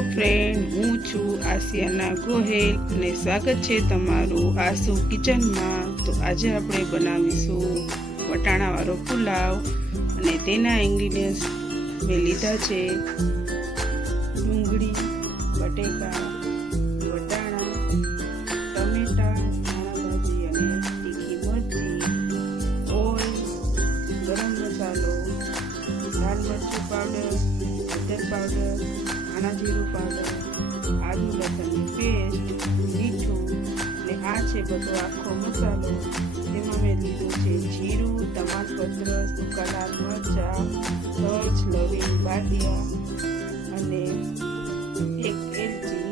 Hello friend, હું છું આસિયાના ગોહેલ અને સ્વાગત છે તમારું આસુ કિચનમાં। તો આજે આપણે બનાવીશું વટાણાવાળો પુલાવ અને તેના ઇન્ગ્રીડિયન્ટ્સ મેં લીધા છે ડુંગળી, બટેકા, વટાણા, ટમેટા, ધાણાભાજી અને તીખી મરચી, ઓઇલ, ગરમ મસાલો, લાલ મરચું પાવડર, હળદર પાવડર, ધાણા જીરું પાવડર, આદુ લસણની પેસ્ટ, મીઠું અને આ છે બધો આખો મસાલો। તેમાં મેં લીધું છે જીરું, તમાલપત્ર, સૂકા લાલ મરચાં, તજ, લવિંગ, બાદિયા અને એક એલચી।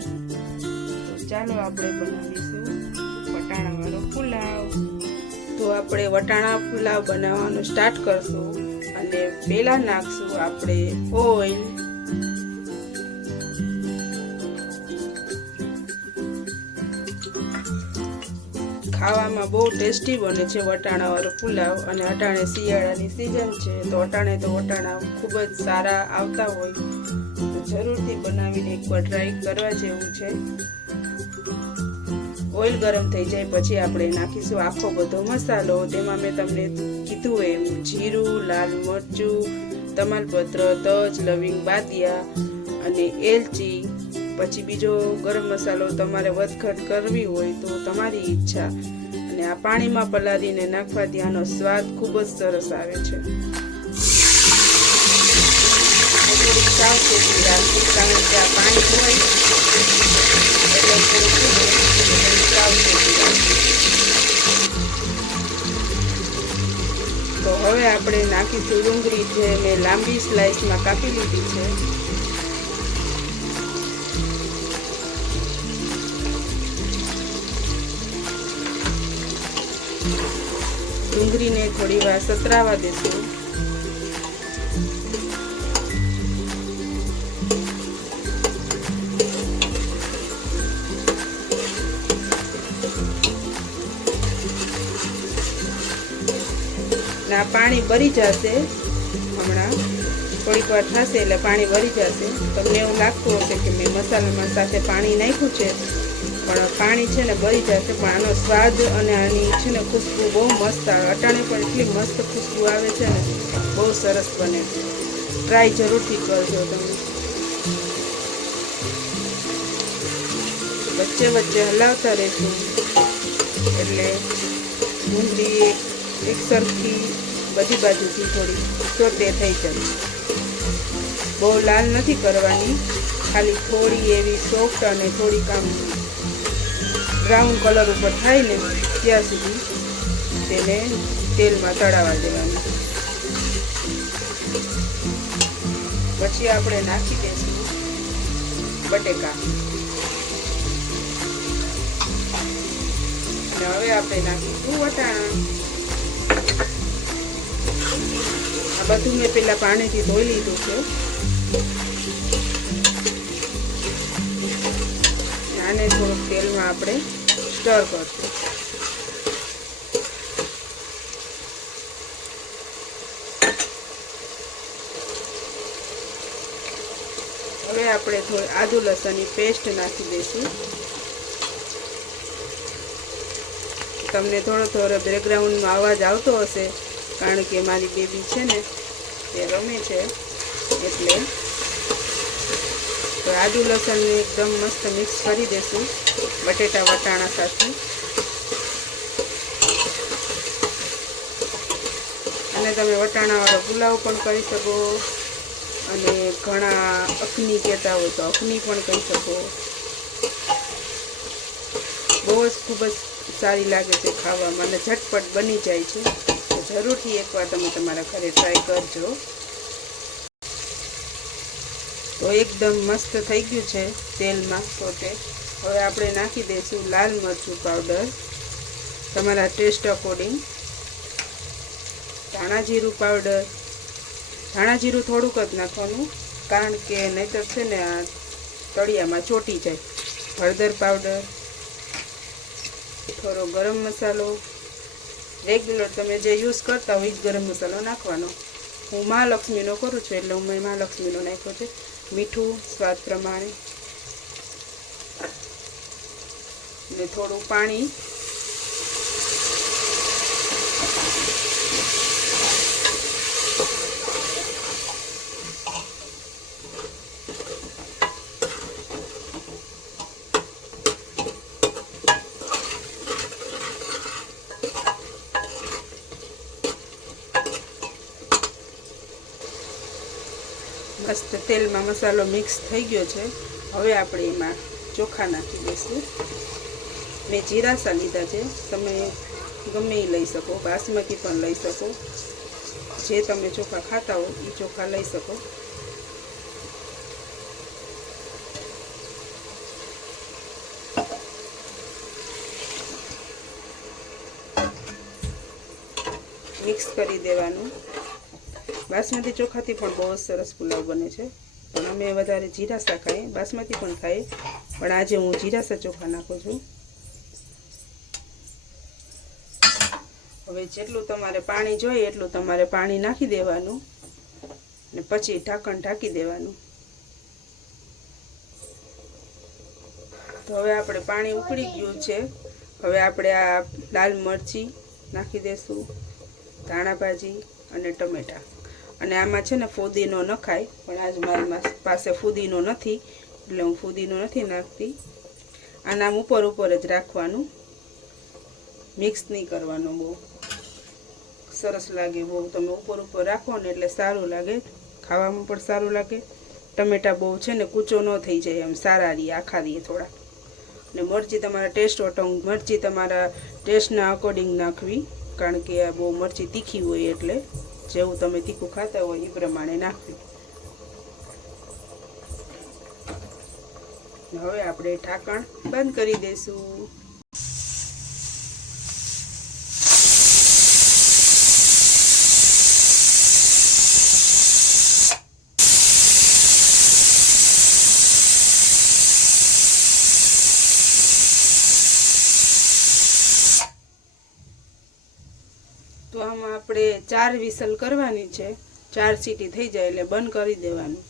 તો ચાલો આપણે બનાવીશું વટાણાવાળો પુલાવ। તો આપણે વટાણા પુલાવ બનાવવાનું સ્ટાર્ટ કરશું અને પહેલા નાખશું આપણે ઓઇલ। ખાવામાં બહુ ટેસ્ટી બને છે વટાણાવાળો પુલાવ અને અટાણે શિયાળાની સિઝન છે તો અટાણે તો વટાણા ખૂબ જ સારા આવતા હોય તો જરૂરથી બનાવીને એકવાર ટ્રાય કરવા જેવું છે। ઓઇલ ગરમ થઈ જાય પછી આપણે નાખીશું આખો બધો મસાલો। તેમાં મેં તમને કીધું એમ જીરું, લાલ મરચું, તમાલપત્ર, તજ, લવિંગ, બાદિયા અને એલચી। પછી બીજો ગરમ મસાલો તમારે વધઘટ કરવી હોય તો તમારી ઈચ્છા। અને આ પાણીમાં પલાળીને નાખવાથી આનો સ્વાદ ખૂબ જ સરસ આવે છે। થોડીક સાવચેતી રાખવી કારણ કે આ પાણી હોય એટલે સાવચેતી રાખવી। તો હવે આપણે નાખીશું ડુંગળી જે મેં લાંબી સ્લાઇસમાં કાપી લીધી છે। ડુંગળીને થોડી વાર સતરાવા દેશું। ના પાણી બળી જશે, હમણાં થોડીક વાર થશે એટલે પાણી બળી જશે। તમને એવું લાગતું હશે કે મેં મસાલામાં સાથે પાણી નાખ્યું છે પણ પાણી છે ને બળી જશે પણ આનો સ્વાદ અને આની છે ને ખુશ્બુ બહુ મસ્ત આવે। અટાણે પણ એટલી મસ્ત ખુશ્બુ આવે છે ને બહુ સરસ બને છે, ટ્રાય જરૂરથી કરજો તમે। વચ્ચે વચ્ચે હલાવતા રહેશું એટલે ડુંગળી એક સરખી બધી બાજુથી થોડી સોતે થઈ જાય। બહુ લાલ નથી કરવાની, ખાલી થોડી એવી સોફ્ટ અને થોડીક આમ બ્રાઉન કલર ઉપર થાય ને ત્યાં સુધી તેને તેલમાં તળાવવા દેવાનું। પછી આપણે નાખી દઈશું બટેકા અને હવે આપણે નાખીશું વટાણા। આ બધું મેં પેલા પાણીથી ધોઈ લીધું છે। આને થોડુંક તેલમાં આપણે સ્ટર કરશું। હવે આપણે થોડી આદુ લસણની પેસ્ટ નાખી દઈશું। તમને થોડો બેકગ્રાઉન્ડમાં અવાજ આવતો હશે કારણ કે મારી બેબી છે ને તે રમે છે એટલે। તો આદુ લસણને એકદમ મસ્ત મિક્સ કરી દેશું બટેટા વટાણા સાથે। અને તમે વટાણાવાળો પુલાવ પણ કરી શકો અને ઘણા અખની કહેતા હોય તો અખની પણ કહી શકો। બહુ જ ખૂબ જ સારી લાગે છે ખાવામાં અને ઝટપટ બની જાય છે તો જરૂરથી એકવાર તમે તમારા ઘરે ટ્રાય કરજો। તો એકદમ મસ્ત થઈ ગયું છે તેલમાં સોતે। હવે આપણે નાખી દઈશું લાલ મરચું પાવડર તમારા ટેસ્ટ અકોર્ડિંગ, ધાણા જીરું પાવડર। ધાણા જીરું થોડુંક જ નાખવાનું કારણ કે નહીંતર છે ને આ તળિયામાં ચોંટી જાય। હળદર પાવડર, થોડો ગરમ મસાલો, રેગ્યુલર તમે જે યુઝ કરતા હોય એ જ ગરમ મસાલો નાખવાનો। હું મહાલક્ષ્મીનો કરું છું એટલે હું મહાલક્ષ્મીનો નાખ્યો છે। મીઠું સ્વાદ પ્રમાણે, ને થોડું પાણી મસ્ત તેલમાં મસાલો મિક્સ થઈ ગયો છે. હવે આપણે એમાં ચોખા નાખી દઈશું. મેં જીરાસા લીધા છે, તમે ગમે એ લઈ શકો, બાસમતી પણ લઈ શકો, જે તમે ચોખા ખાતા હો એ ચોખા લઈ શકો. મિક્સ કરી દેવાનું. બાસમતી ચોખાથી પણ બહુ સરસ પુલાવ બને છે, પણ અમે વધારે જીરાસા ખાઈએ, બાસમતી પણ ખાઈએ, પણ આજે હું જીરાસા ચોખા નાખું છું. હવે જેટલું તમારે પાણી જોઈએ એટલું તમારે પાણી નાખી દેવાનું ને પછી ઢાંકણ ઢાંકી દેવાનું. તો હવે આપણે પાણી ઉકળી ગયું છે. હવે આપણે આ લાલ મરચી નાખી દઈશું, ધાણા ભાજી અને ટમેટા. અને આમાં છે ને ફુદીનો નખાય, પણ આજ મારી પાસે ફુદીનો નથી એટલે હું ફુદીનો નથી નાખતી. આના ઉપર ઉપર જ રાખવાનું, મિક્સ નહીં કરવાનું. બહુ સરસ લાગે, બહુ તમે ઉપર ઉપર રાખો ને એટલે સારું લાગે, ખાવામાં પણ સારું લાગે. ટમેટા બહુ છે ને કૂચો ન થઈ જાય, એમ સારા રહીએ, આખા રહીએ થોડા. ને મરચી તમારા ટેસ્ટ વટંગ, મરચી તમારા ટેસ્ટના અકોર્ડિંગ નાખવી, કારણ કે આ બહુ મરચી તીખી હોય એટલે જેવું તમે તીખું ખાતા હોય એ પ્રમાણે નાખવી. હવે આપણે ઢાંકણ બંધ કરી દઈશું. તો આમાં આપણે 4 વિસલ કરવાની છે. 4 સીટી થઈ જાય એટલે બંધ કરી દેવાનું.